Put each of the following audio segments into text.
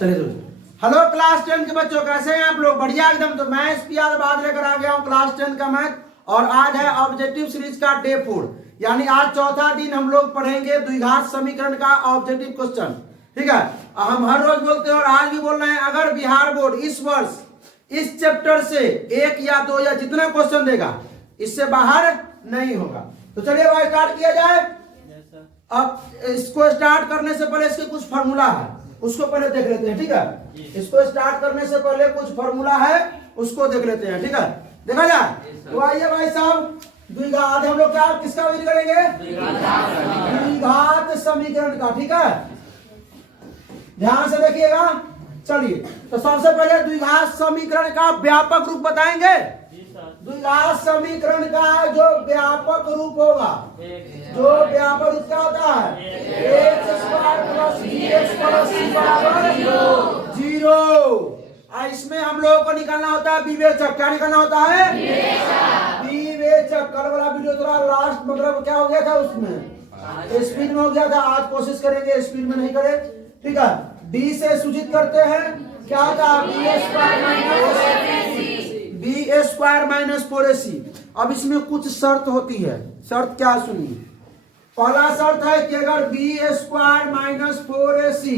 चलिए तो hello class 10 के बच्चों, कैसे हैं आप लोग? बढ़िया एकदम। तो मैं इस बाद लेकर आ गया हूँ क्लास 10 का मैथ, और आज है ऑब्जेक्टिव सीरीज का डे 4, यानी आज चौथा दिन हम लोग पढ़ेंगे द्विघात समीकरण का ऑब्जेक्टिव क्वेश्चन। ठीक है, हम हर रोज बोलते हैं और आज भी बोल रहे हैं, अगर बिहार बोर्ड इस वर्ष इस चैप्टर से 1 या 2 या जितना क्वेश्चन देगा इससे बाहर नहीं होगा। तो चलिए भाई स्टार्ट किया जाए। अब इसको स्टार्ट करने से पहले इसके कुछ फॉर्मूला है, उसको पहले देख लेते हैं। ठीक है, इसको स्टार्ट करने से पहले कुछ फॉर्मूला है, उसको देख लेते हैं। ठीक है, देखा जाए। तो आइए भाई साहब, द्विघात हम लोग क्या किसका विधि करेंगे? द्विघात समीकरण का। ठीक है, ध्यान से देखिएगा। चलिए, तो सबसे पहले द्विघात समीकरण का व्यापक रूप बताएंगे। द्विघात समीकरण का जो व्यापक रूप होगा, जो व्यापक रूप क्या होता है? x square plus bx plus c बराबर 0। इसमें हम लोगों को निकालना होता है विवेचक। क्या निकालना होता है? विवेचक। कल वाला वीडियो थोड़ा लास्ट मतलब क्या हो गया था, उसमें स्पीड में हो गया था। आज कोशिश करेंगे स्पीड में नहीं करे। ठीक है, d से सूचित करते हैं, क्या था? B square minus 4ac। अब इसमें कुछ शर्त होती है। शर्त क्या सुनिए। पहला शर्त है कि अगर बी स्क्वायर माइनस 4ac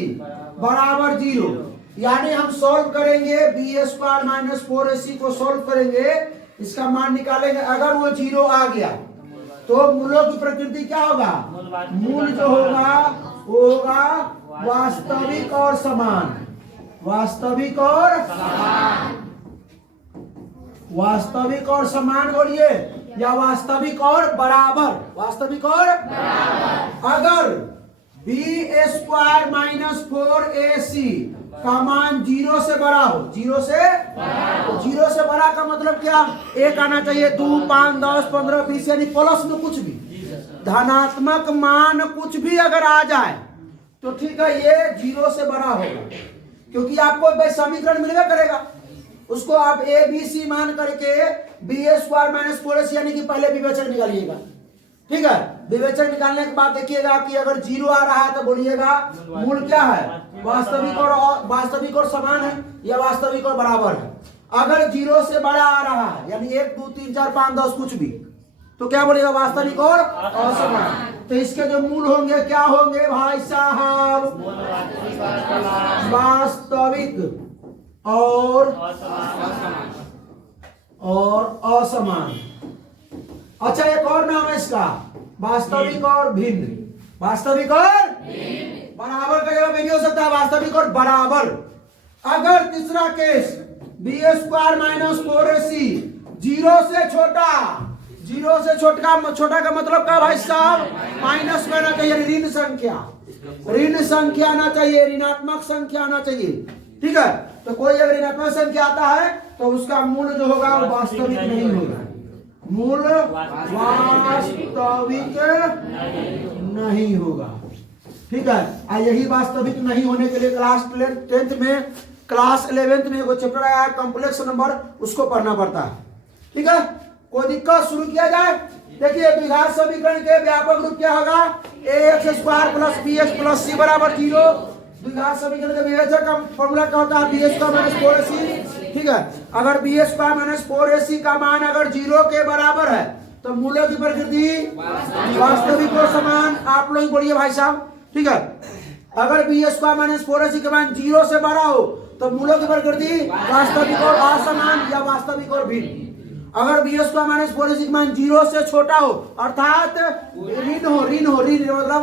बराबर 0, यानी हम सॉल्व करेंगे बी स्क्वायर माइनस 4ac को सॉल्व करेंगे, इसका मान निकालेंगे। अगर वो 0 आ गया तो मूलों की प्रकृति क्या होगा? मूल जो होगा वो होगा वास्तविक और समान। वास्तविक और वास्तविक और समान बोलिए, या वास्तविक और बराबर। वास्तविक और बराबर। अगर बी स्क्वायर माइनस 4ac का मान 0 से बड़ा हो, 0 से बड़ा का मतलब क्या? 1 आना चाहिए, 2, 5, 10, 15, 20, यानी प्लस में कुछ भी धनात्मक मान कुछ भी अगर आ जाए तो ठीक है, ये 0 से बड़ा होगा, क्योंकि आपको समीकरण मिलना करेगा। उसको आप ए बी सी मान करके बी स्क्वायर माइनस 4ac यानी कि पहले विवेचक निकालिएगा। ठीक है, विवेचक निकालने के बाद देखिएगा कि अगर 0 आ रहा है तो बोलिएगा मूल क्या है? वास्तविक और समान है, या वास्तविक और बराबर है। अगर 0 से बड़ा आ रहा है, यानी 1, 2, 3, 4, 5, 10 कुछ भी, तो क्या बोलेगा? वास्तविक और असमान। तो इसके जो मूल होंगे क्या होंगे भाई साहब? वास्तविक और असमान। अच्छा, एक और नाम है इसका, वास्तविक और भिन्न। वास्तविक और बराबर का जवाब ये भी हो सकता है, वास्तविक और बराबर। अगर तीसरा case B square minus 4ac 0 से छोटा, 0 से छोटा का मतलब क्या भाई साहब? माइनस में आना चाहिए, ऋण संख्या आना चाहिए, ऋणात्मक संख्या आना चाहिए। ठीक है, तो कोई अगर ऋणात्मक संख्या आता है तो उसका मूल जो होगा वो वास्तविक नहीं होगा। मूल वास्तविक नहीं होगा। ठीक है, यही वास्तविक नहीं होने के लिए क्लास 11th में एक चैप्टर आया है कॉम्प्लेक्स नंबर, उसको पढ़ना पड़ता है। ठीक है, कोई दिक्कत? शुरू किया जाए। देखिए, द्विघात समीकरण के व्यापक रूप क्या होगा? ax square plus bx plus c बराबर 0। द्विघात समीकरण के विवेचक का फॉर्मूला क्या होता है? B square minus 4ac। ठीक है, अगर बी स्क्वायर माइनस 4ac का मान अगर 0 के बराबर है तो मूलों की प्रकृति वास्तविक और समान। आप लोग बोलिए भाई साहब। ठीक है, अगर बी स्क्वायर माइनस 4ac का मान 0 से बड़ा हो तो मूलों की प्रकृति वास्तविक और असमान, या वास्तविक और भिन्न। अगर बी स्क्वायर माइनस 4ac का मान 0 से छोटा हो, अर्थात ऋण मतलब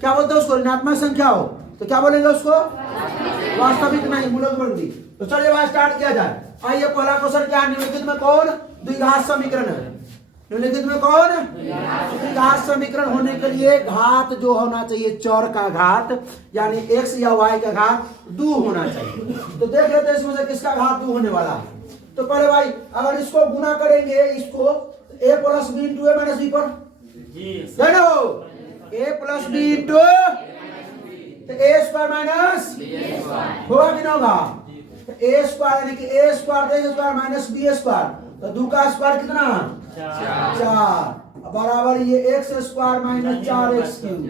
क्या बोलते हैं उसको? ऋणात्मक संख्या हो, तो क्या बोलेंगे उसको? वास्तविक नहीं, मूल प्रकृति। तो चलिए वहां स्टार्ट किया जाए। आइए, पहला क्वेश्चन क्या है? निम्नलिखित में कौन द्विघात समीकरण है? निम्नलिखित में कौन द्विघात समीकरण होने के लिए घात जो होना चाहिए, चर का घात, यानी x या y का घात 2 होना चाहिए। तो देख लेते हैं इसमें से किसका घात 2 होने वाला है। तो पहले भाई अगर इसको गुना करेंगे, इसको a plus B into A minus B पर, a plus B into A square minus होगा कि ना होगा? ए स्क्वायर यानी कि A square minus B square, तो 2 का स्क्वायर कितना? 4 बराबर ये x square minus 4x cube.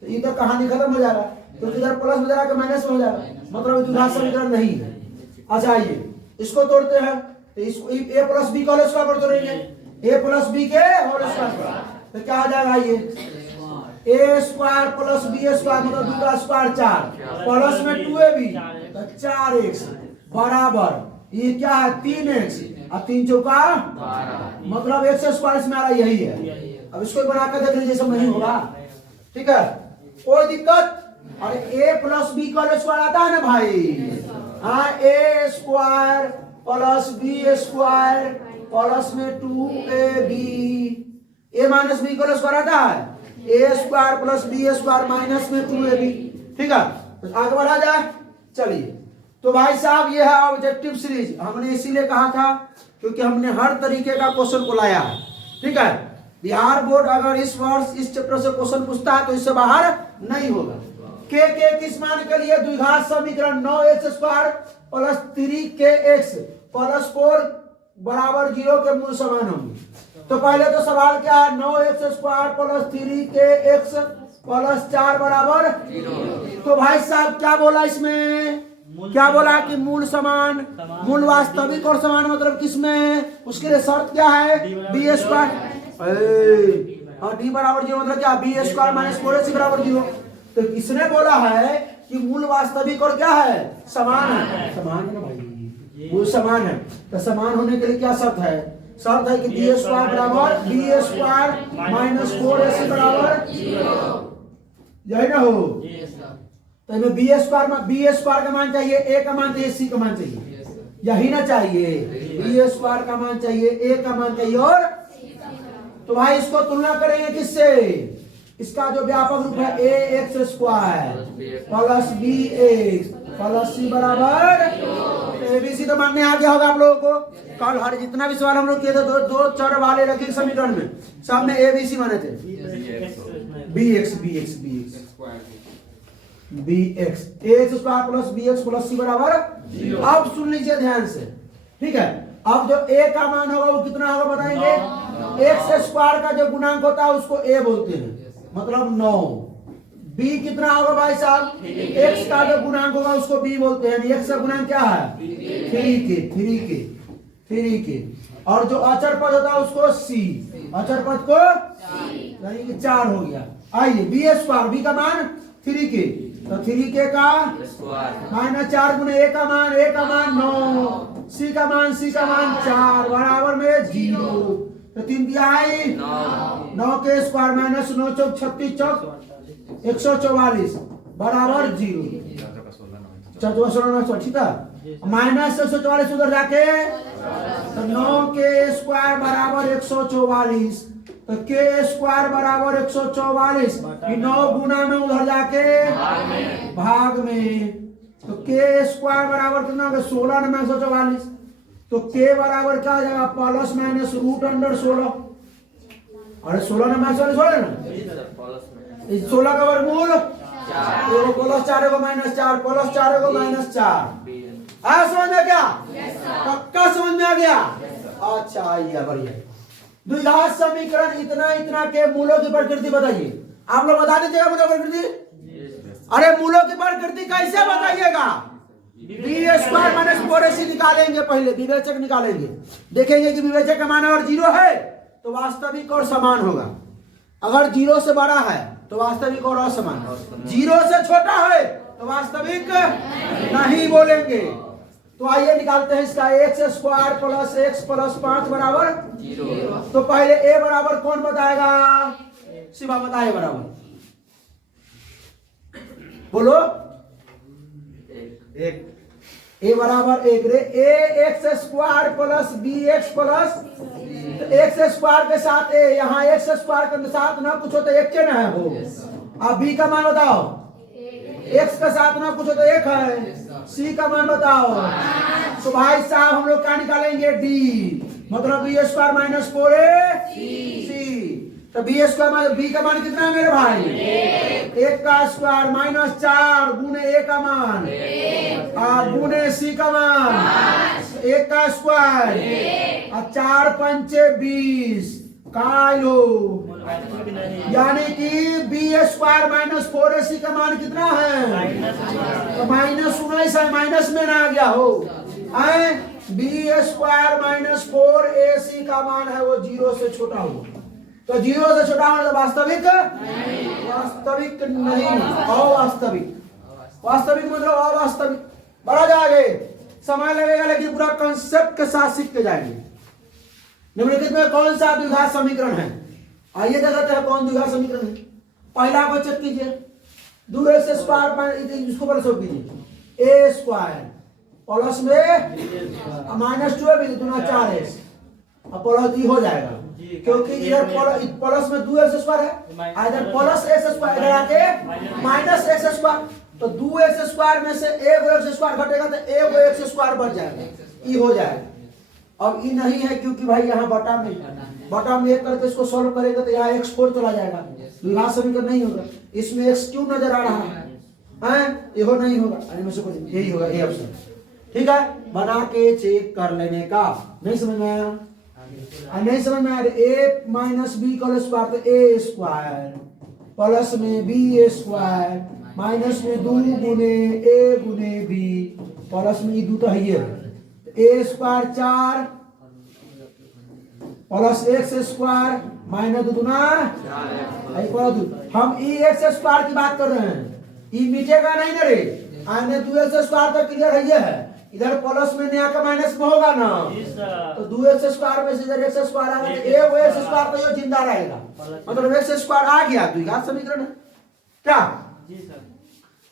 तो इधर कहानी खत्म हो जा रहा है। क्योंकि इधर प्लस में जाकर माइनस में हो जाएगा, मतलब द्विघात समीकरण नहीं है। अच्छा आइए इसको तोड़ते हैं, तो इसको ए प्लस बी का होल स्क्वायर पर तोड़ेंगे, ए प्लस बी के होल स्क्वायर, तो क्या आ जाएगा ये ए स्क्वायर प्लस बी स्क्वायर मतलब 2 का स्क्वायर 4 प्लस में 2ab तो 4x बराबर ये क्या है 3x और 3 चौका 12 मतलब x स्क्वायर इसमें आ रहा यही है। अब इसको बनाकर देख लीजिए, सब नहीं होगा, ठीक है कोई दिक्कत। और a प्लस बी का स्क्वायर आता है ना भाई, हाँ A square plus B square plus में 2ab ए माइनस बी का स्क्वायर आता है A square plus B square minus में 2ab, ठीक है तो आगे बढ़ा जाए। चलिए तो भाई साहब ये है ऑब्जेक्टिव सीरीज, हमने इसीलिए कहा था क्योंकि हमने हर तरीके का क्वेश्चन को लाया है, ठीक है। बिहार बोर्ड अगर इस वर्ष इस चैप्टर से क्वेश्चन पूछता है तो इससे बाहर नहीं होगा। के किस मान के लिए द्विघात समीकरण 9x square plus 3kx plus 4 बराबर 0 के मूल समान होंगे। तो पहले तो सवाल क्या है 9x square plus 3kx plus 4 बराबर 0। तो भाई साहब क्या बोला इसमें, क्या बोला कि मूल समान, मूल वास्तविक और समान मतलब किसमें, उसके लिए शर्त क्या है बी स्क्वायर, हाँ डी बराबर 0 मतलब क्या बी स्क्वायर माइनस 4ac बराबर 0। तो किसने बोला है कि मूल वास्तविक और क्या है समान है, समान है ना भाई, मूल समान है। तो समान होने के लिए क्या शर्त है, शर्त है कि बी स्क्वायर बराबर बी स्क्वायर माइनस 4ac बराबर 0, यही ना हो। तो इनमें बी स्क्वायर का मान चाहिए, ए का मान चाहिए, सी का मान चाहिए, यही ना चाहिए, बी स्क्वायर का मान चाहिए, ए का मान चाहिए और। तो भाई इसको तुलना करेंगे किससे, इसका जो व्यापक रूप है A X square plus B X plus C बराबर एबीसी। तो मानने आ गया होगा आप लोगों को, कल हर जितना भी सवाल हम लोग किए थे दो चर वाले रैखिक समीकरण में सब में एबीसी माने थे, B X square plus B X plus C बराबर। अब सुन लीजिए ध्यान से, ठीक है। अब जो ए का मान होगा वो कितना होगा बताएंगे, एक्स स्क्वायर का जो गुणांक होता है उसको ए बोलते हैं मतलब 9। बी कितना होगा भाई साहब, एक्स का जो गुणांक होगा उसको बी बोलते हैं, एक्स का गुणांक क्या है 3 के और जो अचर पद होता है उसको सी, अचर पद को यानी कि 4 हो गया। आइए बी स्क्वायर, बी का मान 3k तो 3k का माइनस 4 गुने ए का मान 9, सी का मान 4 बराबर में 0। तो 3 दिया है 9 के स्क्वायर माइनस 9 चौक 36 चौक 144 बराबर 0, 16 ठीक है। माइनस 144 उधर जाके तो 9 के स्क्वायर बराबर 144 तो के स्क्वायर बराबर 144 9 गुना में उधर जाके भाग में तो के स्क्वायर बराबर कितना होगा 16 में 144 तो के बराबर क्या हो जाएगा प्लस माइनस रूट अंडर 16। अरे 16 में 16 ना, 16 का वर्गमूल एगो प्लस 4 एगो माइनस 4 प्लस 4 एगो माइनस 4। आया समझ में क्या, पक्का समझ में आ गया। अच्छा आइए बढ़िया। द्विघात समीकरण इतना के मूलों की प्रकृति बताइए, आप लोग बता दीजिएगा मूलों की प्रकृति। अरे मूलों की प्रकृति कैसे बताइएगा, बी स्क्वायर माइनस 4ac निकालेंगे, पहले विवेचक निकालेंगे, देखेंगे कि विवेचक का मान अगर 0 है तो वास्तविक और समान होगा, अगर 0 से बड़ा है तो वास्तविक और असमान, 0 से छोटा है तो वास्तविक नहीं बोलेंगे। तो आइए निकालते हैं इसका x square plus X plus 5 बराबर 0। तो पहले ए बराबर कौन बताएगा, शिवा बताए बराबर, बोलो ए बराबर 1 रे A X square plus B X plus X square के साथ ए, यहाँ एक्स स्क्वायर के साथ ना कुछ हो तो 1 के ना है वो। अब बी का मान बताओ, एक्स के साथ ना कुछ हो तो 1 है, सी का मान बताओ। तो भाई साहब हम लोग क्या निकालेंगे डी, मतलब बी स्क्वायर माइनस 4ac। तो बी स्क्वायर बी का मान कितना है मेरे भाई 1 का स्क्वायर माइनस 4 गुने ए का मान गुने सी का मान 1 का स्क्वायर और 4 पंचे 20 कालो यानी कि बी स्क्वायर माइनस 4ac का मान कितना है? तो माइनस 19 है, माइनस में ना आ गया हो। बी स्क्वायर माइनस 4ac का मान है वो 0 से छोटा हो। तो 0 से छोटा होने तो वास्तविक वास्तविक नहीं, अवास्तविक। वास्तविक मतलब अवास्तविक। बढ़ा जाएंगे, समय लगेगा लेकिन पूरा कंसेप्ट के साथ सीख के जाएंगे। निम्नलिखित में कौन सा द्विघात समीकरण है? आइए देखते हैं कौन द्विघात समीकरण है। पहला को चेक कीजिए, 2x स्क्वायर इसको प्लस कीजिए, ए स्क्वायर प्लस में माइनस 2 भी दूना 4x अब प्लस डी हो जाएगा, क्योंकि इधर प्लस में 2x स्क्वायर है, इधर प्लस x स्क्वायर, इधर आके माइनस x स्क्वायर। तो 2x स्क्वायर में से एक x स्क्वायर घटेगा तो एक x स्क्वायर बढ़ जाएगा, ई हो जाएगा। अब ई नहीं है क्योंकि भाई यहाँ बटा में एक करके इसको सॉल्व करेगा तो यहाँ x4 चला जाएगा, द्विघात समीकरण नहीं होगा। इसमें x क्यों नजर आ रहा है? यो नहीं होगा, यही होगा, ये ऑप्शन। ठीक है, बना के चेक कर लेने का। नहीं समझ में आया? नहीं समझ में आया? ए माइनस बी का स्क्वायर तो ए स्क्वायर प्लस में बी स्क्वायर माइनस में 2 गुने ए गुने बी प्लस में 2 तो है A square 4 plus X square minus 2 दूना हम ई एक्स स्क्वायर की बात कर रहे हैं, ई मिटेगा नहीं ना रे। आने 2x स्क्वायर तो क्लियर है, इधर प्लस में नया का माइनस में होगा ना, तो 2x स्क्वायर में से इधर x स्क्वायर आ गया तो एक x स्क्वायर तो ये जिंदा रहेगा, मतलब x स्क्वायर आ गया। द्विघात समीकरण है क्या? जी सर।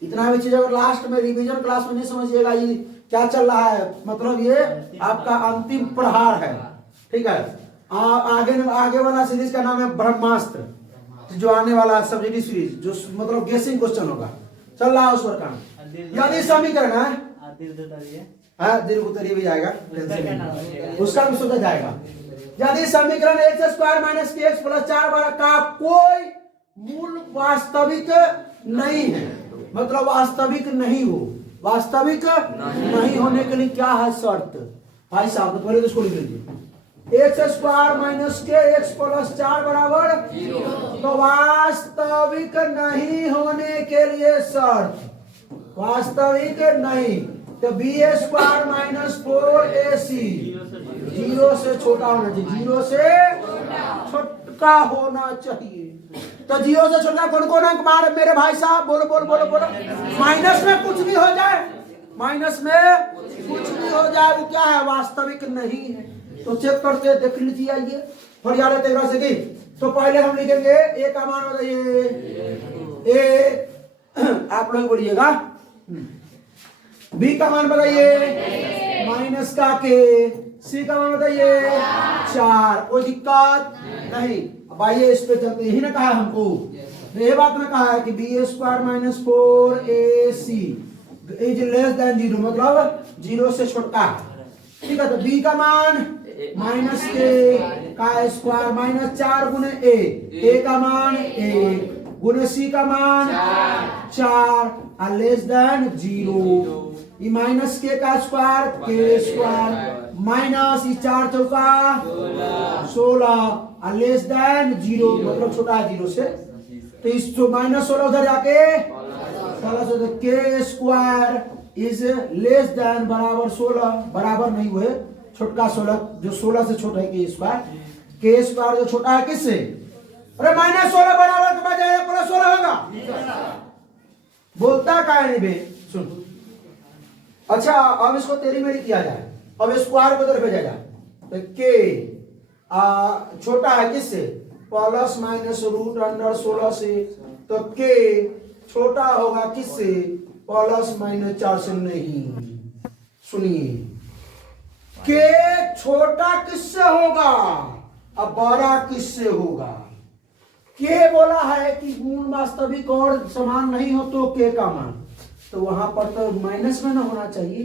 इतना भी चीज अगर लास्ट में रिवीजन क्लास में नहीं समझिएगा ये क्या चल रहा है, मतलब ये आपका अंतिम प्रहार है। ठीक है, आगे वाला सीरीज का नाम है ब्रह्मास्त्र, जो आने वाला सब्सिडी सीरीज, जो मतलब गेसिंग क्वेश्चन होगा, चल रहा है उस पर काम। यानी समीकरण है, दीर्घ उत्तरीय भी जाएगा, उसका भी सोचा जाएगा। यदि समीकरण एक्स स्क्वायर माइनस के एक्स प्लस 4 का कोई मूल वास्तविक नहीं है, मतलब वास्तविक नहीं हो, वास्तविक नहीं होने के लिए क्या है शर्त? भाई साहब पहले तो इसको लिख लीजिए, एक्स स्क्वायर माइनस के एक्स प्लस 4 बराबर 0। तो वास्तविक नहीं होने के लिए शर्त वास्तविक नहीं, तो बी स्क्वायर माइनस 4ac 0 से छोटा होना चाहिए, 0 से छोटा होना चाहिए। तो 0 से छोटा कौन कौन अंक मार मेरे भाई साहब? बोलो बोलो बोलो बोलो। माइनस में कुछ भी हो जाए, माइनस में कुछ भी हो जाए वो क्या है? वास्तविक नहीं है। तो चेक करके देख लीजिए। आइए थोड़ी याद तेरा से की, तो पहले हम लिखेंगे ए का मान बताइए, ए आप लोग बोलिएगा, बी का मान बताइए माइनस का के, सी का मान बताइए 4, कोई दिक्कत नहीं। अब आइए इस पे चलते, यही ना कहा हमको, ये बात में कहा है कि B square minus 4ac is less than 0, मतलब 0 से छोटा। ठीक है, तो बी का मान माइनस के का स्क्वायर माइनस 4 गुने ए का मान 1 गुने सी का मान 4 लेस देन 0। ये माइनस के का स्क्वायर के स्क्वायर माइनस 4 चौका 16 लेस देन 0, मतलब छोटा है 0 से। तो इस माइनस 16 उधर जाके 16 से के स्क्वायर इज लेस देन बराबर 16, बराबर नहीं हुए छोटा 16, जो 16 से छोटा है के स्क्वायर जो छोटा है किससे? अरे माइनस 16 बराबर के बाद जाएगा प्लस 16 होगा, बोलता का नहीं बे। सुन, अच्छा अब इसको तेरी मेरी किया जाए, अब स्क्वायर को उधर भेजा जाए, तो के छोटा है किससे? प्लस माइनस रूट अंडर 16 से, तो के छोटा होगा किससे? प्लस माइनस 4 से नहीं। सुनिए, के छोटा किससे होगा, अब बड़ा किससे होगा? के बोला है कि मूल वास्तविक और समान नहीं हो तो के का मान, तो वहां पर तो माइनस में ना होना चाहिए,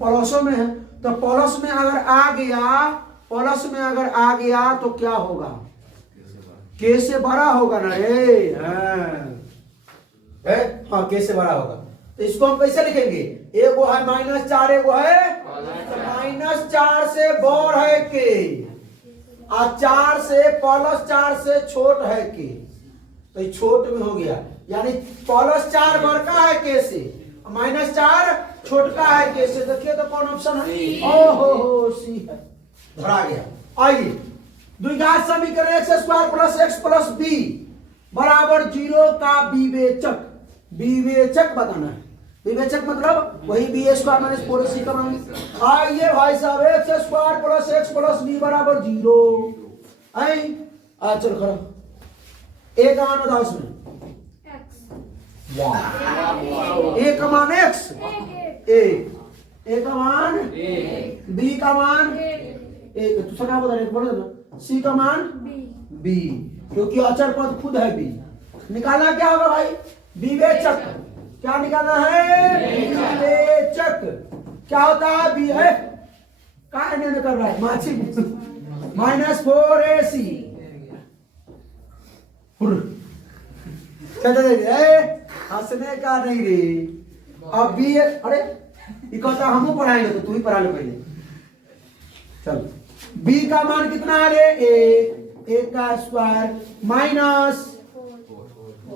प्लसों में है। तो प्लस में अगर आ गया, प्लस में अगर आ गया तो क्या होगा? के से बड़ा होगा ना रे। हाँ के से बड़ा होगा। तो इसको हम कैसे लिखेंगे? एगो है माइनस 4, एगो है माइनस 4 से बड़ है के, और 4 से प्लस 4 से छोट है के, तो ये छोट में हो गया, यानी प्लस 4 बड़का है के से, माइनस 4 छोटका है के से। देखिए तो कौन ऑप्शन है? ओहो सी है, धरा गया। आइए द्विघात समीकरण X square plus X plus B बराबर 0 का विवेचक, विवेचक बताना है। विवेचक मतलब वही बी स्क्वायर माइनस 4ac का मान। आइए भाई साहब, X square plus X plus B बराबर 0। आई आज चलो खड़ा, ए का मान बताओ इसमें। ए का मान एक्स, ए का मान, बी का मान, ए दूसरा क्या बता रहे बोलो ना, सी का मान बी, क्योंकि अचर पद खुद है बी। निकालना क्या होगा भाई? विवेचक। क्या निकालना है? विवेचक। क्या होता है? बी है क्या नहीं कर रहा है माची, माइनस 4ac हंसने का नहीं रे। अब बी, अरे कहता हम पढ़ाएंगे तो तू ही पढ़ा ले पहले। चल बी का मान कितना है रे? ए का स्क्वायर माइनस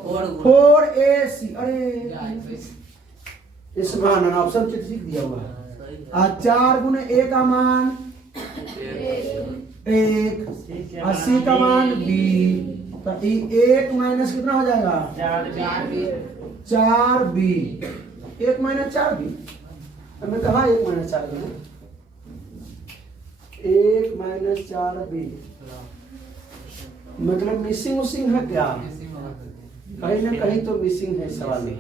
4ac। अरे इस मान ऑप्शन सीख दिया हुआ है। 4 गुने ए का मान 1, 80 का मान बी, तो 1 माइनस कितना हो जाएगा? 4b। 1 माइनस 4b, हमें कहा 1 माइनस 4b, 1 माइनस 4b मतलब मिसिंग उसिंग है क्या? कहीं ना कहीं तो मिसिंग है सवाल में।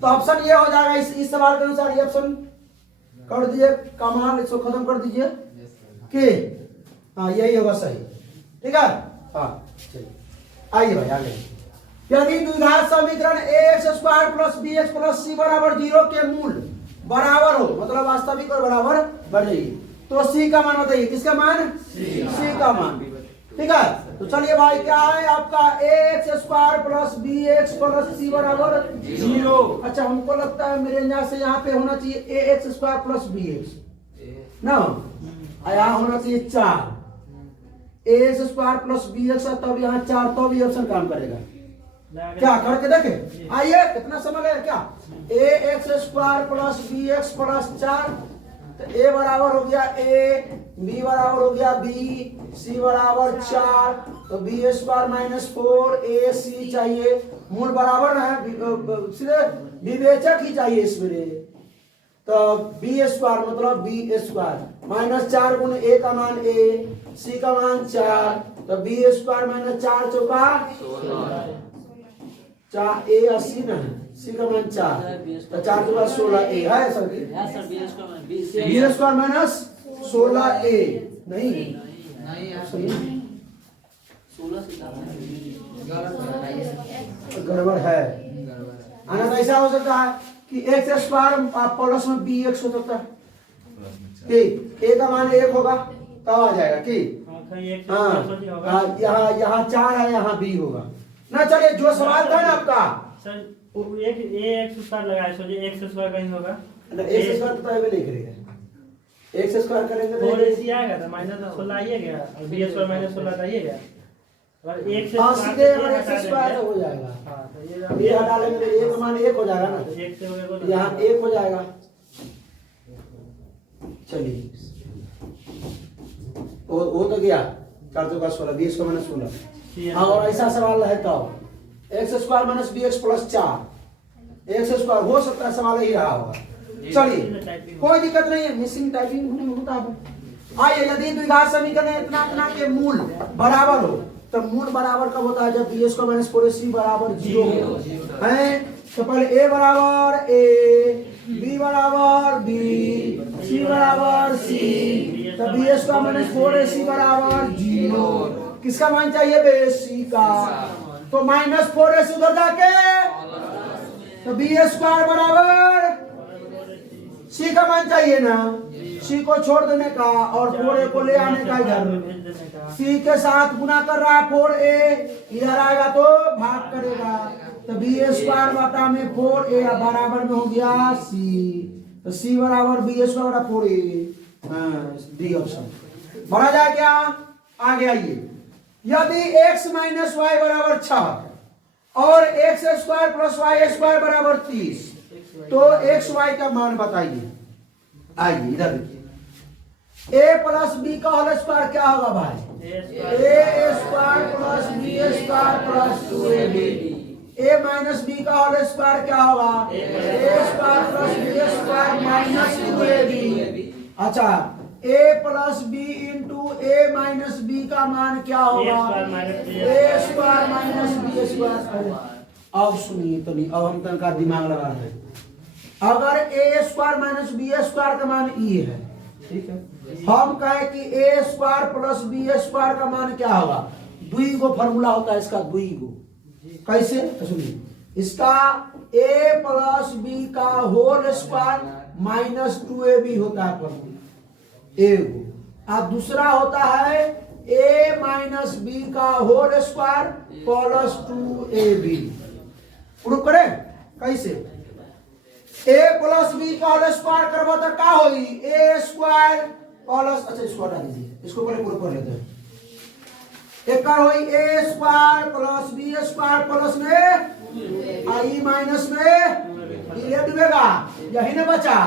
तो ऑप्शन ये हो जाएगा इस सवाल के अनुसार, ये ऑप्शन कर दीजिए, कमाल इसको खत्म कर दीजिए के, हाँ यही होगा सही। ठीक है, हाँ चलिए आइए भाई आगे। यदि द्विघात समीकरण X square plus B X plus C बराबर 0 के मूल बराबर हो, मतलब वास्तविक और बराबर बढ़ेगी, तो सी का मान बताइए। किसका मान? सी का मान। ठीक है, तो चलिए भाई क्या है आपका? X square plus B X plus C बराबर 0। अच्छा हमको लगता है मेरे यहाँ से यहाँ पे होना चाहिए A X square plus B X ना, यहाँ होना चाहिए 4 A X square plus B X, तब यहाँ 4, तो भी ऑप्शन काम करेगा। क्या करके देखे? आइए कितना समय लगेगा? क्या A X square plus B X plus 4, तो ए बराबर हो गया ए, बी बराबर हो गया बी, सी बराबर 4, तो बी स्क्वायर माइनस 4ac चाहिए। मूल बराबर है, सीधे विवेचक ही चाहिए इसमें। तो बी स्क्वायर मतलब बी स्क्वायर माइनस 4 गुने ए का मान ए, सी का मान 4, तो बी स्क्वायर माइनस 4 चौका 4, ए 80 ना है, सी का मान 4, तो 4 के बाद 16a है sir. B square minus 16a नहीं गड़बड़ है। आना तो ऐसा हो सकता है कि एक्स स्क्वायर प्लस में बी एक्स हो सकता है कि ए का मान 1 होगा तब आ जाएगा कि हाँ यहाँ 4 है, यहाँ बी होगा ना। चलिए जो सवाल था ना आपका सर, एक एक्स स्क्वायर लगाए, सोचिए एक्स स्क्वायर कहीं होगा ना, एक्स स्क्वायर तो पहले नहीं करेगा, एक्स स्क्वायर करेंगे तो 4ac आएगा तो माइनस 16 आइएगा, और बी स्क्वायर माइनस 16 आइएगा, और एक से सीधे अगर एक्स स्क्वायर हो जाएगा। हां तो ये डालेंगे तो ए का मान 1 हो जाएगा ना, एक से होगा यहाँ 1 हो जाएगा। चलिए वो तो गया 4 चौका 16, बी स्क्वायर माइनस 16। हाँ और ऐसा सवाल है तो X square minus B X plus 4 X square हो सकता है, सवाल ही रहा होगा। चलिए कोई दिक्कत नहीं है, मिसिंग टाइपिंग होने में होता है। आइए यदि द्विघात समीकरण इतना के मूल बराबर हो, तो मूल बराबर कब होता है? जब बी स्क्वायर माइनस 4ac बराबर 0 हो है। तो पहले ए बराबर ए, बी बराबर बी, सी बराबर सी, तो बी स्क्वायर माइनस 4ac बराबर 0। किसका मान चाहिए? बे सी का। तो माइनस 4ac उधर जाके, तो बी स्क्वायर बराबर सी का मान चाहिए ना, सी को छोड़ देने का और 4a को ले आने का इधर। सी के साथ गुना कर रहा है 4a, इधर आएगा तो भाग करेगा, तो बी स्क्वायर बटा में 4a बराबर में हो गया सी। तो सी बराबर बी स्क्वायर बटा 4a, डी ऑप्शन बढ़ा जाए क्या? आगे आइए, यदि x माइनस वाई बराबर 6 और X square plus Y square बराबर 30, तो एक्स वाई का मान बताइए। आइए इधर देखिए, a प्लस बी का होल स्क्वायर क्या होगा भाई? A square plus B square plus 2ab। a minus B का होल स्क्वायर क्या होगा? A square plus B square minus 2ab। अच्छा, a plus B into A minus B का मान क्या होगा? A square minus B square. अब सुनिए तो नहीं, अब हम तनका दिमाग लगा रहे हैं। अगर A square minus B square का मान ई है, ठीक है, हम कहें कि A square plus B square का मान क्या होगा? द्विगो फॉर्मूला होता है इसका, द्विगो। कैसे? तो सुनिए, इसका a प्लस बी का होल स्क्वायर माइनस 2ab होता है फॉर्मूला एगो, और दूसरा होता है a माइनस बी का whole square plus 2ab। Proof करें कैसे? a प्लस बी का होल स्क्वायर करबो तो का होई? a स्क्वायर प्लस, अच्छा इसको हटा दीजिए, इसको पहले प्रूफ कर लेते हैं। एक होई a square plus B square plus में आई माइनस में ये डूबेगा, यही ना बचा।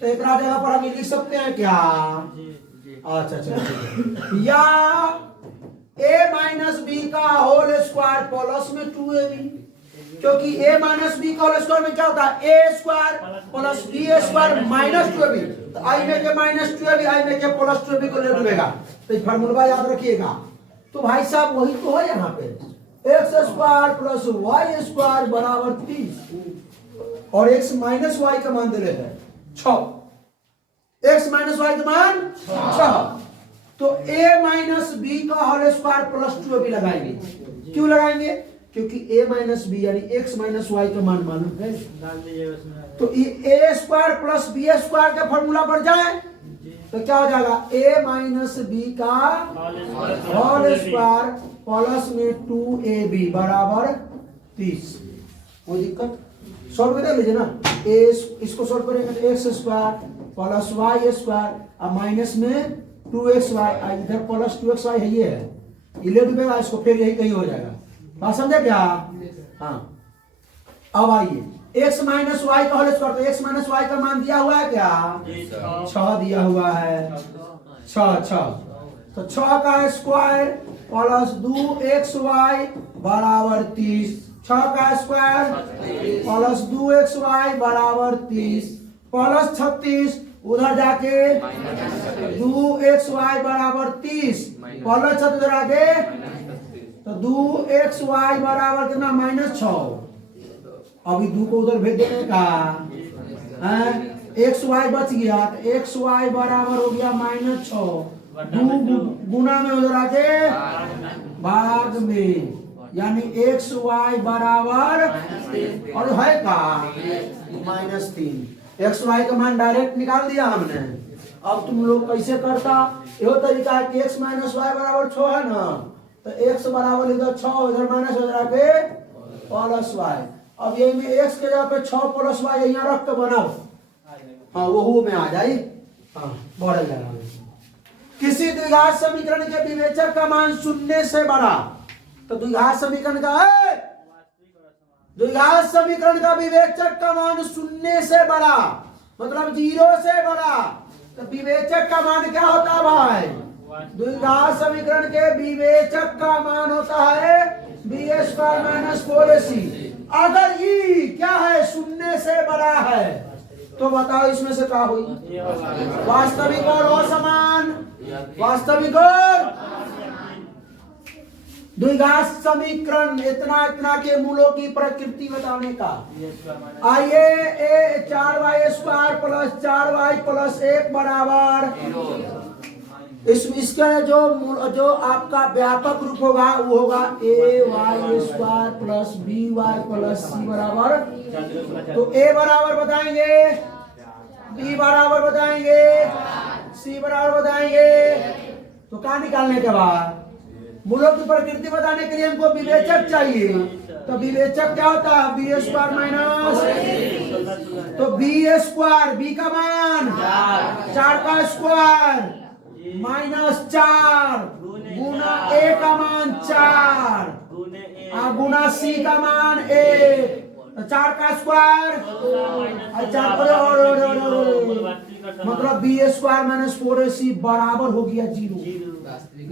तो एक जगह पर हम लिख सकते हैं क्या? अच्छा चलो, या a माइनस बी का होल स्क्वायर प्लस में 2ab, क्योंकि a माइनस बी का होल स्क्वायर में क्या होता है? a square plus B square minus 2ab। तो आई में के माइनस 2ab, आई में के प्लस 2ab को ले डूबेगा। तो ये फार्मूला याद रखिएगा। तो भाई साहब वही तो है यहाँ पे, X square plus Y square बराबर 30, और एक्स माइनस वाई का मान दे रहे हैं 6। एक्स माइनस वाई का मान 6, तो a माइनस बी का होल स्क्वायर प्लस 2ab लगाएंगे। क्यों लगाएंगे? क्योंकि a माइनस बी यानी x माइनस वाई का मान मालूम है। तो ये a square plus B square का फॉर्मूला बढ़ जाए तो क्या हो जाएगा? a माइनस बी का होल स्क्वायर प्लस में 2ab बराबर 30। कोई दिक्कत? सॉल्व कर लीजिए ना। इसको सॉल्व करेंगे तो X square plus Y square और माइनस में 2xy, इधर प्लस 2xy है, ये है, ये ले डूबेगा इसको, फिर यही कहीं हो जाएगा। बात समझे क्या? हाँ, अब आइए x माइनस वाई का होल स्क्वायर, तो x माइनस वाई का मान दिया हुआ है क्या? 6 दिया हुआ है, 6। तो 6 का स्क्वायर प्लस 2xy बराबर 30, 6 का स्क्वायर प्लस 2xy बराबर 30 प्लस 36, उधर जाके 2xy बराबर 30 प्लस 6 उधर आगे, तो 2xy बराबर कितना? -6। अभी 2 को उधर भेज देने का, xy बच गया, तो xy बराबर हो गया -6, 2 गुना में उधर आके भाग में, यानी xy बराबर और है का -3। xy का मान डायरेक्ट निकाल दिया हमने। अब तुम लोग कैसे करता? यह तरीका है कि x माइनस वाई बराबर 6 है ना, तो x बराबर इधर 6, इधर माइनस हो जाके प्लस वाई। अब ये में x के जगह पे 6 प्लस वाई यहाँ रख के बनाओ, हाँ वो में आ जाए, हाँ बढ़ जाएगा। किसी द्विघात समीकरण के विवेचक का मान 0 से बड़ा, तो द्विघात समीकरण का है, द्विघात समीकरण का विवेचक का मान 0 से बड़ा मतलब 0 से बड़ा, तो विवेचक का मान क्या होता है भाई? द्विघात समीकरण के विवेचक का मान होता है बी स्क्वायर माइनस 4ac। अगर ई क्या है? 0 से बड़ा है, तो बताओ इसमें से क्या हुई? वास्तविक और असमान, वास्तविक और द्विघात समीकरण इतना के मूलों की प्रकृति बताने का। आइए, ए 4y square plus 4y plus 1 बराबर, इसका जो आपका व्यापक रूप होगा वो होगा ay square plus by plus c बराबर, तो a बराबर बताएंगे, b बराबर बताएंगे, c बराबर बताएंगे। तो क्या निकालने के बाद मूलों की प्रकृति बताने के लिए हमको विवेचक चाहिए, तो विवेचक क्या होता है? बी स्क्वायर माइनस, तो बी स्क्वायर, बी का मान 4 का स्क्वायर माइनस 4 गुना ए का मान 4 गुना सी का मान 1, तो 4 का स्क्वायर मतलब बी स्क्वायर माइनस 4ac बराबर हो गया 0।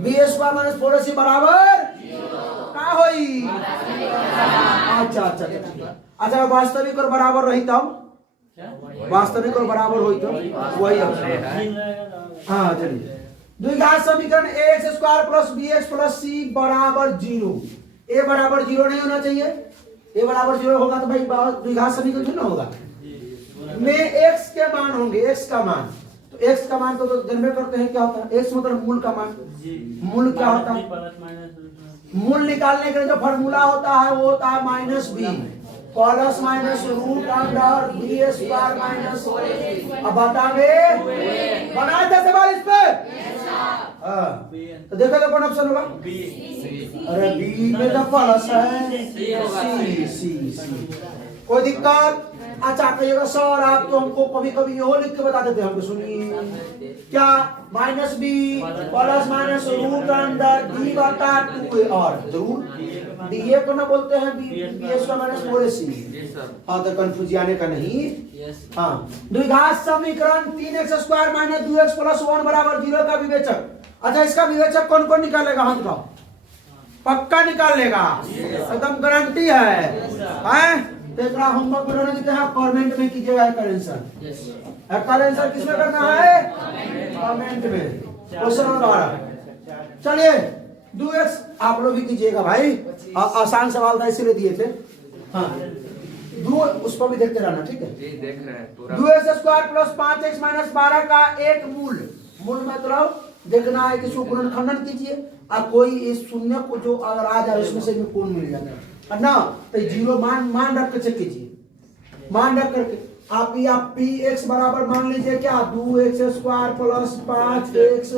बी स्क्वायर माइनस 4ac बराबर क्या होई? अच्छा अच्छा अच्छा, वास्तविक और बराबर रही तब, वास्तविक और बराबर हुई तो वही आंसर। हाँ चलिए, द्विघात समीकरण ax square plus bx plus c बराबर 0। a बराबर 0 नहीं होना चाहिए, a बराबर 0 होगा तो भाई द्विघात समीकरण थोड़ी ना होगा। में x के मान होंगे, x का मान, तो x का मान तो जनरेट करते हैं क्या होता है? x मतलब मूल का मान, मूल क्या होता है? मूल निकालने के लिए जो फॉर्मूला होता है वो होता है minus B plus minus root under B square minus. अब बतावे बनाए थे सवाल इस पे, तो देखो तो कौन ऑप्शन होगा? अरे बी में तो प्लस है, सी। कोई दिक्कत? अच्छा कहिएगा सर आप तो हमको कभी कभी यो लिख के बता देते हैं, हमको सुनिए क्या? Minus B plus minus root under D बटा 2a, और जरूर डीए को ना बोलते हैं बी स्क्वायर माइनस 4ac। हाँ तो कंफ्यूज आने का नहीं। हाँ, द्विघात समीकरण 3x square minus 2x plus 1 बराबर 0 का विवेचक। अच्छा इसका विवेचक कौन कौन निकालेगा? हम बताओ, पक्का निकाल लेगा, एकदम गारंटी है। तो एक होमवर्क बनाना देते हैं, कमेंट में कीजिएगा करेंसर। करेंसर किसमें करना है? कमेंट में। Question number 12। चलिए 2x आप लोग भी कीजिएगा भाई, आसान सवाल था इसीलिए दिए थे। हाँ दो उस पर भी देखते रहना, ठीक है? देख रहे हैं। 2x square plus 5x minus 12 का एक मूल, मूल मतलब देखना है कि गुणनखंडन कीजिए और कोई इस शून्य को जो अगर आ जाए उसमें से कौन मिल जाता है ना, तो 0 मान रख के चेक कीजिए। मान रख करके आप पी एक्स बराबर मान लीजिए क्या? 2x square plus 5x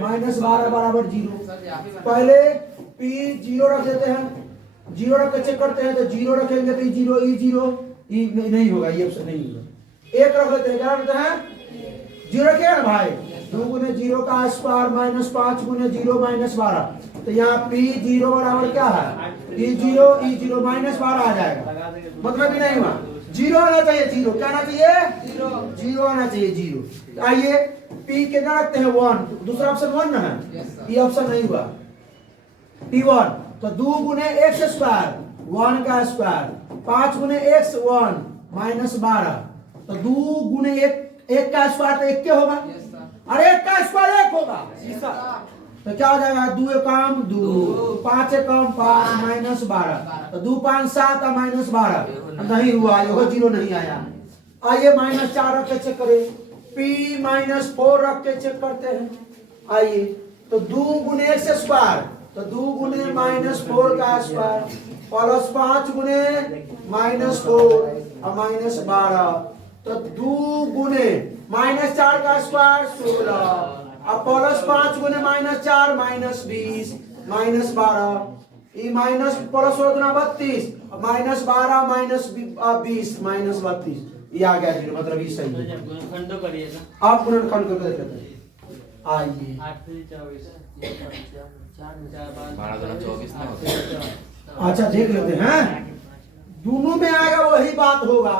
minus 12 बराबर 0। पहले पी 0 रख देते हैं, 0 रख के चेक करते हैं, तो 0 रखेंगे तो 0 ई नहीं होगा, ये ऑप्शन नहीं होगा। 1 रख देते हैं, क्या रखते हैं? 0 रखिए ना भाई, 2 गुने 0 का स्क्वायर माइनस 5 गुने 0 माइनस 12, तो यहाँ पी 0 बराबर क्या है? ई 0 माइनस 12 आ जाएगा, मतलब ही नहीं हुआ। 0 आना चाहिए, 0 क्या आना चाहिए? 0 आना चाहिए, 0। आइए पी कितना रखते हैं? 1, दूसरा ऑप्शन 1 ना है, ये ऑप्शन नहीं हुआ। P1 तो 2 गुने x स्क्वायर 1 का स्क्वायर 5 गुने x 1 माइनस 12, तो 2 गुने 1 का स्क्वायर तो 1 के होगा। अरे 1 का स्क्वायर 1 होगा, तो क्या हो जाएगा? 2 एकम 2, 5 एकम 5 माइनस 12, तो 2 5 7 माइनस 12 नहीं हुआ, ये 0 नहीं आया। आइए माइनस 4 रख के चेक करें, P माइनस 4 रख के चेक करते हैं। आइए तो 2 गुने x स्क्वायर, तो 2 गुने माइनस 4 का स्क्वायर प्लस 5 गुने माइनस 4 और माइनस 12, तो 2 गुने माइनस 4 का स्क्वायर 16 अब प्लस 5 गुने माइनस 4 माइनस 20 माइनस 12, ये माइनस प्लस होना 32 माइनस 12 माइनस 20 माइनस 32, ये आ गया 0, मतलब ये सही है। गुणनखंड करिएगा, आप गुणनखंड करके देख लेते हैं। आइए 8 3 24 अच्छा देख लेते हैं, दोनों में आएगा वही बात होगा।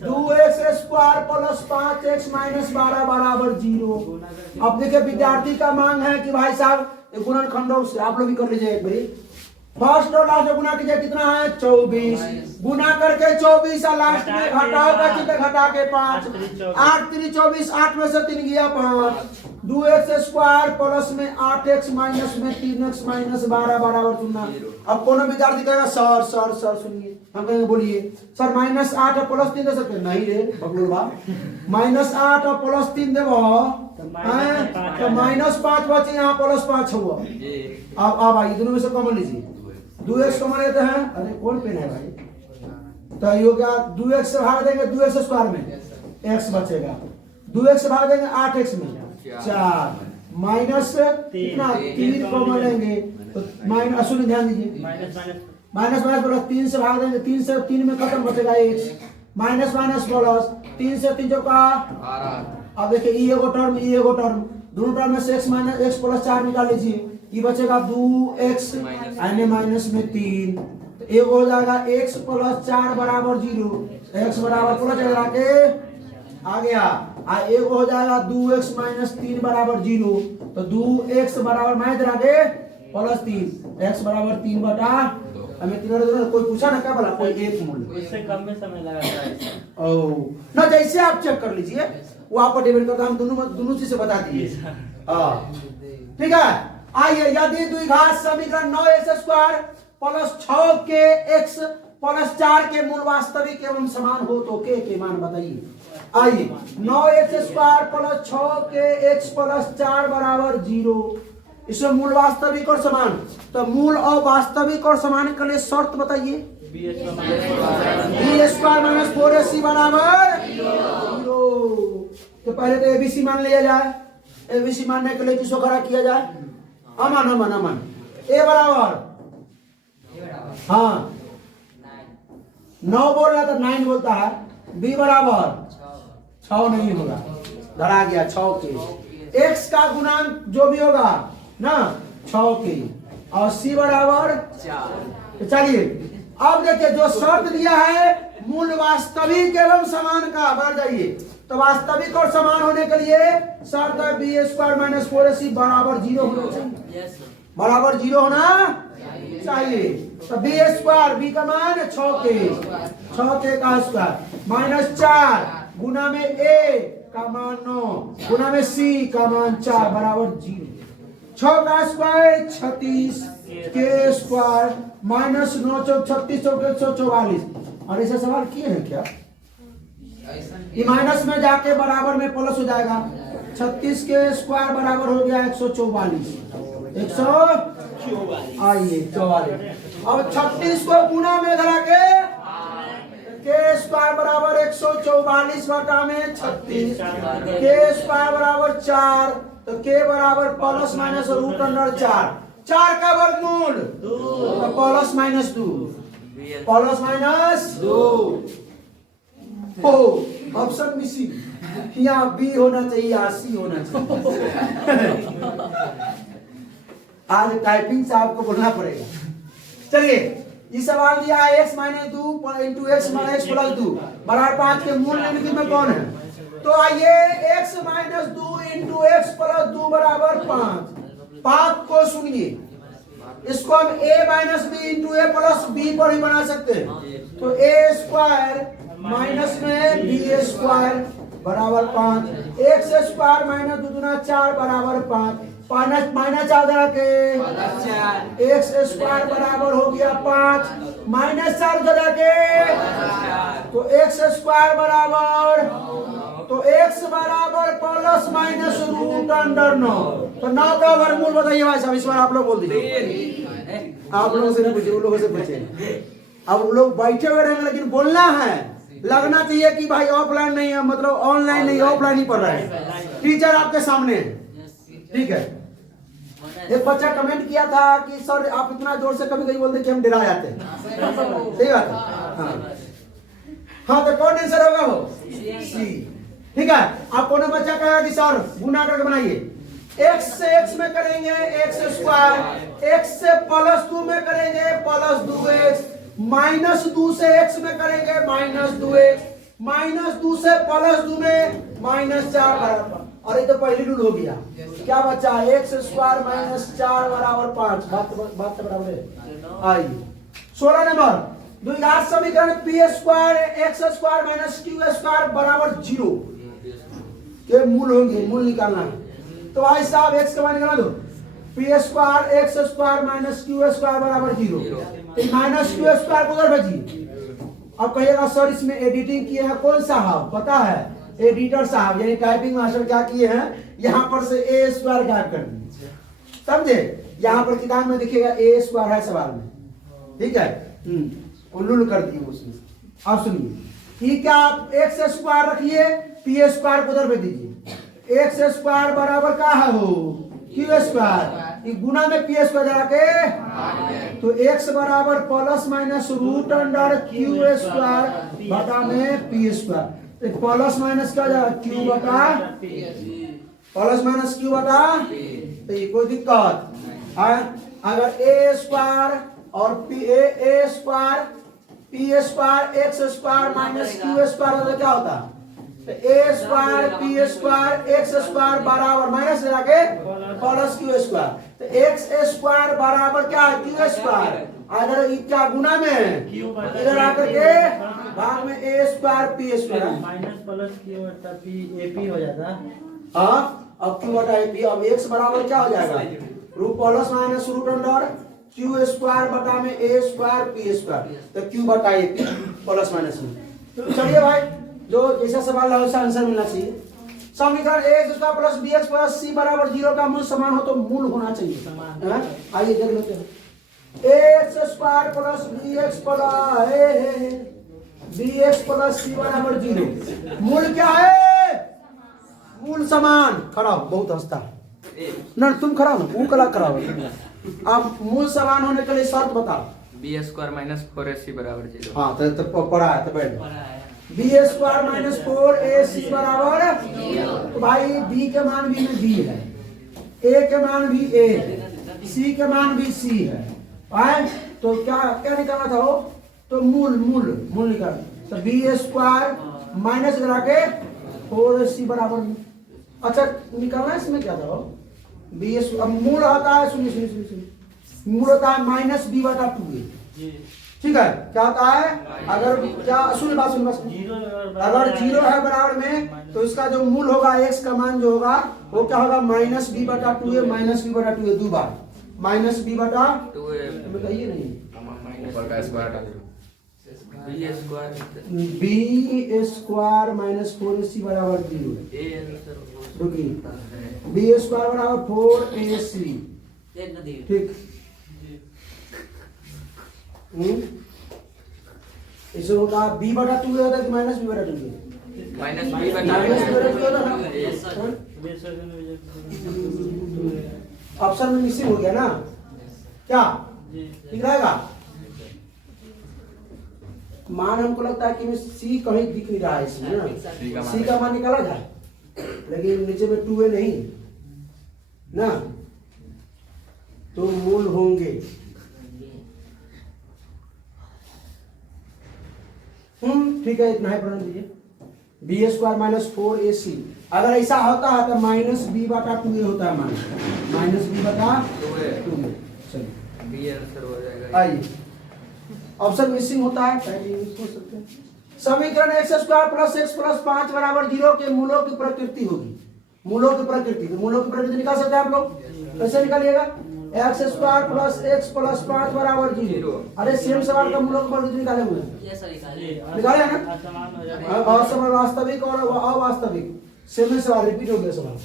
2x square plus 5x minus 12 बराबर 0। अब देखिए विद्यार्थी का मांग है कि भाई साहब गुणनखंडों से आप लोग भी कर लीजिए एक बारी। फर्स्ट और लास्ट में गुना कीजिए, कितना है? 24 गुना करके 24 और लास्ट में घटाओ का चिन्ह घटा के 5, 8 3 24, 8 में से 3 गया 5। 2x स्क्वायर प्लस में 8x माइनस में 3x माइनस 12 बराबर 0। अब कौन विद्यार्थी कहेगा सर सर सर सुनिए, हम कहेंगे बोलिए सर माइनस 8 और प्लस 3 दे सकते? नहीं रे बकलोलबा, माइनस 8 और प्लस 3 देव तो माइनस 5 बचे, यहाँ प्लस 5 हुआ। अब आइए दोनों में से कॉमन लीजिए, 2x कॉमन लेते हैं। अरे कौन पेन है भाई? तो ये हो गया 2x से भाग देंगे 2x स्क्वायर में x बचेगा, 2x से भाग देंगे 8x में 4 माइनस कितना 3 कॉमन लेंगे तो माइनस, सुनिए ध्यान दीजिए, माइनस माइनस प्लस 3 से भाग देंगे, 3 से 3 में खत्म, बचेगा x, माइनस माइनस प्लस 3 से 3 का 12। अब देखिए ई एगो टर्म, ई एगो टर्म, दोनों टर्म में से x माइनस x प्लस 4 निकाल लीजिए, ये बचेगा 2x यानी माइनस में 3, तो एक हो जाएगा x प्लस 4 बराबर 0, x बराबर पूरा चला के आ गया, एक हो जाएगा 2x माइनस 3 बराबर 0, तो 2x बराबर माइनस चला के प्लस 3, x बराबर 3 बटा, हमें तीनों कोई पूछा ना क्या बोला, कोई एक मूल्य, इससे कम में समय लगा था। ओ ना, जैसे आप चेक कर लीजिए वो आपको डिपेंड करता है, हम दोनों चीज से बता दिए। ठीक है, आइए यदि द्विघात समीकरण 9x² प्लस 6 x प्लस 4 के मूल वास्तविक एवं समान हो तो के मान बताइए। आइए 9x² प्लस 6 x प्लस 4 बराबर 0, इसमें मूल वास्तविक और समान, तो मूल और वास्तविक और समान के लिए शर्त बताइए। b² माइनस 4ac बराबर 0, तो पहले तो एबीसी मान लिया जाए, एबीसी मानने के लिए किसको खड़ा किया जाए, अमन अमन अमन, ए बराबर हाँ 9 बोल रहा था 9 बोलता है, बी बराबर 6 नहीं होगा, धरा गया 6 के, x का गुणांक जो भी होगा ना 6 के, और c बराबर 4। चलिए अब देखिए जो शर्त दिया है मूल वास्तविक एवं समान का, बढ़ जाइए, तो वास्तविक और समान होने के लिए शर्त है b² माइनस 4ac बराबर 0 होना चाहिए, बराबर 0 होना चाहिए, तो b² b का मान 6 के का स्क्वायर माइनस 4 गुना में a का मान 9 गुना में c का मान 4 बराबर 0, 6 का स्क्वायर 36 के स्क्वायर माइनस 9 चौक 36 चौक 144। और ऐसा सवाल किए हैं क्या, ये माइनस में जाके बराबर में प्लस हो जाएगा, 36 के स्क्वायर बराबर हो गया 144, 144 आइए 44, अब 36 को गुना में धरा के स्क्वायर बराबर 144 बटा में 36, के स्क्वायर बराबर 4, तो के बराबर प्लस माइनस रूट अंडर 4 का वर्गमूल तो प्लस माइनस 2, प्लस माइनस 2 हो, ऑप्शन मिसिंग, यहाँ बी होना चाहिए, यहाँ सी होना चाहिए। आज टाइपिंग से आपको बोलना पड़ेगा। चलिए ये सवाल दिया है x minus 2 into x minus plus 2 बराबर 5 के मूल निम्नलिखित में कौन है, तो आइए x minus 2 into X plus 2 बराबर 5 को सुनिए, इसको हम a minus B into A plus B पर ही बना सकते हैं, तो a² माइनस में b² बराबर 5, x² माइनस 2 दूना 4 बराबर 5, माइनस 4 धरा के x² बराबर हो गया 5 माइनस 4 धरा के, तो x² बराबर, तो x बराबर प्लस माइनस रूट अंडर 9, तो 9 का वर्गमूल बताइए भाई साहब, इस बार आप लोग बोल दीजिए, आप लोगों से नहीं पूछिए, उन लोगों से पूछिए, अब लोग बैठे हुए रहेंगे लेकिन बोलना है, लगना चाहिए कि भाई ऑफलाइन नहीं है, मतलब ऑनलाइन नहीं, ऑफलाइन ही पढ़ रहे हैं, टीचर आपके सामने है। ठीक है, एक बच्चा कमेंट किया था कि सर आप इतना जोर से कभी कभी बोलते कि हम डरा जाते हैं, सही बात है, हाँ तो कौन आंसर होगा वो, सी। ठीक है, आप कौन बच्चा कहेगा कि सर गुना करके बनाइए, x से x में करेंगे x², x से प्लस 2 में करेंगे प्लस 2x, माइनस 2 से x में करेंगे माइनस 2x, माइनस 2 से प्लस 2 में माइनस 4 बराबर, और ये तो पहली रूल हो गया, क्या बचा x² माइनस 4 बराबर 5, बात बराबर है। आइए 16 नंबर, द्विघात समीकरण p² x² माइनस q² बराबर 0 के मूल होंगे, मूल निकालना है, तो भाई साहब x का मान निकाल दो, p² x² माइनस q² बराबर 0, माइनस q² को उधर भेजिए। अब कहिएगा सर इसमें एडिटिंग किए हैं कौन साहब, पता है एडिटर साहब यानी टाइपिंग मास्टर क्या किए हैं, यहाँ पर से a² गायब कर दिए, समझे, यहाँ पर किताब में दिखेगा a² है सवाल में, ठीक है, उल्लू कर दिए उसमें। अब सुनिए, ये क्या आप x² रखिए, p² को उधर भेज दीजिए, x² बराबर क्या है हो q², ये गुना में पी स्क्वायर जाके तो x बराबर plus minus root under Q square बटा में पी स्क्वायर। तो प्लस माइनस क्या जाएगा क्यू बटा प्लस माइनस क्यू बटा तो ये कोई दिक्कत अगर ए स्क्वायर और A square P square X square minus Q square होता क्या होता तो A square P square X square बराबर माइनस जाके प्लस क्यू स्क्वायर तो एक्स स्क्वायर बराबर क्या है क्यू स्क्वायर अगर क्या गुना में इधर आकर के भाग में A square P square minus plus Q बटा पी ए पी हो जाता। हाँ अब क्यू बटा ए पी अब एक्स बराबर क्या हो जाएगा root plus minus root under Q square बटा में ए स्क्वायर पी स्क्वायर तो क्यू बटा ए पी प्लस माइनस में। तो चलिए भाई जो जैसा सवाल है वैसा आंसर मिलना चाहिए। समीकरण X square plus B X plus C बराबर 0 का मूल समान हो तो मूल होना चाहिए। आइए देख लेते हैं X square plus B X plus C बराबर 0 मूल क्या है मूल समान। खड़ा हो बहुत हंसता ना तुम खड़ा हो वो कला खड़ा हो। अब मूल समान होने के लिए शर्त बताओ बी स्क्वायर माइनस 4ac बराबर 0। हाँ तो पढ़ा है तो बैठ बी स्क्वायर माइनस 4ac बराबर तो भाई बी के मान भी में बी है ए के मान भी ए है सी के मान भी सी है भाई तो क्या क्या निकालना था वो तो मूल निकाल तो बी स्क्वायर माइनस करा के 4ac बराबर अच्छा निकालना है इसमें क्या था वो बी अब मूल होता है सुनिए मूल होता है माइनस बी बटा 2a ठीक है क्या होता है अगर क्या सुन बात अगर 0 है बराबर में तो इसका जो मूल होगा x का मान जो होगा वो क्या होगा माइनस बी बटा 2a माइनस बी बटा 2a दो बार माइनस बी बटा 2a बताइए नहीं बी स्क्वायर माइनस 4ac बराबर 0 बी स्क्वायर बराबर 4ac ठीक इसे होगा b बटा 2 होता है कि माइनस b बटा 2 माइनस बी बटा ऑप्शन में मिसिंग हो गया ना क्या ठीक रहेगा। मान हमको लगता है कि सी कहीं दिख नहीं रहा है इसमें ना सी का मान निकाला जाए लेकिन नीचे में 2a नहीं ना तो मूल होंगे ठीक है इतना है प्रण दीजिए बी स्क्वायर माइनस 4ac अगर ऐसा होता है तो माइनस बी बटा 2a होता है माइनस बी बटा 2a चलिए बी आंसर हो जाएगा। आइए ऑप्शन मिसिंग होता है समीकरण X square plus X plus 5 बराबर 0 के मूलों की प्रकृति होगी मूलों की प्रकृति निकाल सकते हैं आप लोग कैसे निकालिएगा X square plus X plus 5 बराबर 0 अरे सेम सवाल का मूलों की प्रकृति निकाले हुए हैं निकाले ना और सवाल वास्तविक और अवास्तविक सेम सवाल रिपीट हो गया सवाल।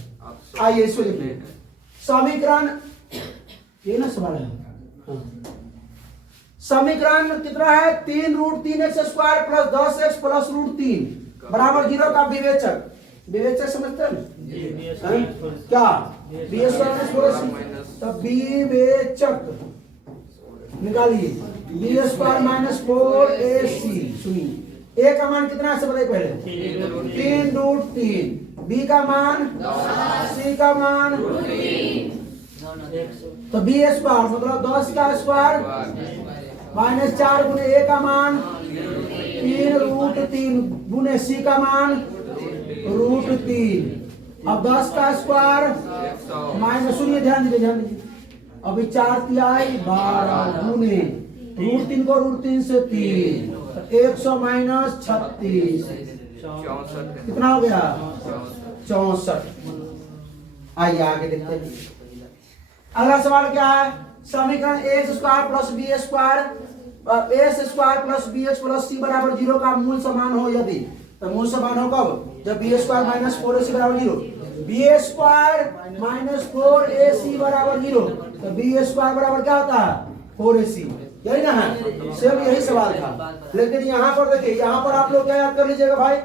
आइए इसको देखिए समीकरण ये ना सवाल है समीकरण कितना है 3 root 3x square plus 10x plus root 3 बराबर 0 का विवेचक समझते हैं क्या बी स्क्वायर तो विवेचक निकालिए बी स्क्वायर माइनस 4ac सुनिए ए का मान कितना है बताइए पहले 3 रूट 3 बी का मान सी का मान तो बी स्क्वायर मतलब 10 का स्क्वायर माइनस 4 गुने ए का मान 3 रूट 3 गुने सी का मान रूट 3 अब 10 का स्क्वायर माइनस सुनिए ध्यान दीजिए अभी 4 तिहाई 12 गुने रूट 3 को रूट 3 से 3 100 माइनस 36 कितना हो गया 64। आइए आगे देखते हैं अगला सवाल क्या है समीकरण X square plus B square S square plus B X plus C बराबर 0 का मूल समान हो यदि तो मूल समान हो कब जब बी स्क्वायर माइनस 4ac बराबर 0 बी स्क्वायर माइनस 4ac बराबर 0 तो बी स्क्वायर बराबर क्या होता है 4ac यही ना है सेम यही सवाल था लेकिन यहाँ पर देखिए यहाँ पर आप लोग क्या याद कर लीजिएगा भाई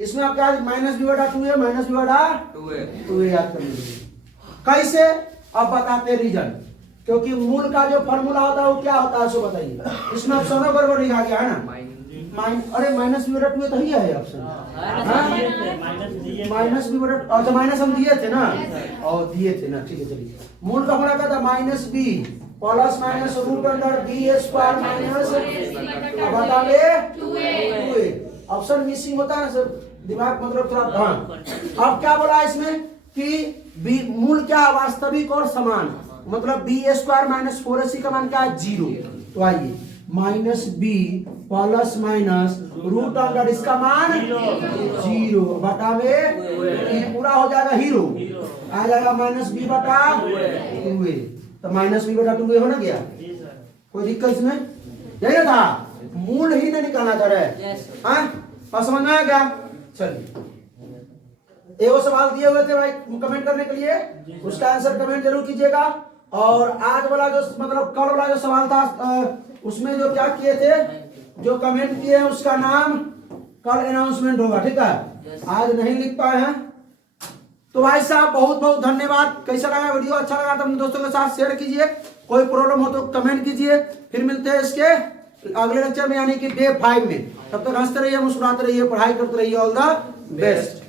इसमें आप क्या माइनस बी बटा 2a माइनस बी बटा 2a याद कर लीजिए कैसे अब बताते हैं रीजन, क्योंकि मूल का जो फॉर्मूला होता है वो क्या होता है सो बताइए। इसमें ऑप्शनों गड़बड़ लिखा गया है ना, अरे माइनस बी बटा टू तो ही है ऑप्शन, माइनस बी बटा, अच्छा माइनस हम दिए थे ना, और दिए थे ना, ठीक है चलिए। मूल का होना क्या था, minus B plus minus root under B square minus बटा में 2a। ऑप्शन मिसिंग होता है ना सर, दिमाग मतलब थोड़ा। हाँ अब क्या बोला इसमें कि बी मूल क्या है, वास्तविक और समान, मतलब बी स्क्वायर माइनस 4ac का मान क्या है 0। तो आइए minus B plus minus root under इसका मान 0 बटा में ये पूरा हो जाएगा हीरो, आ जाएगा माइनस बी बटा 2a। तो माइनस बी बटा 2a हो ना गया, कोई दिक्कत इसमें, यही ना था, मूल ही नहीं निकालना था रहे। हाँ समझ में आ गया। चलिए एगो सवाल दिए हुए थे भाई कमेंट करने के लिए, उसका आंसर कमेंट जरूर कीजिएगा। और आज वाला जो मतलब कल वाला जो सवाल था उसमें जो क्या किए थे, जो कमेंट किए हैं उसका नाम कल अनाउंसमेंट होगा, ठीक है, आज नहीं लिख पाए हैं। तो भाई साहब बहुत बहुत धन्यवाद। कैसा लगा वीडियो, अच्छा लगा तो अपने दोस्तों के साथ शेयर कीजिए, कोई प्रॉब्लम हो तो कमेंट कीजिए। फिर मिलते हैं इसके अगले लेक्चर में, यानी कि डे 5 में। तब तक हंसते रहिए, मुस्कुराते रहिए, पढ़ाई करते रहिए। All the best.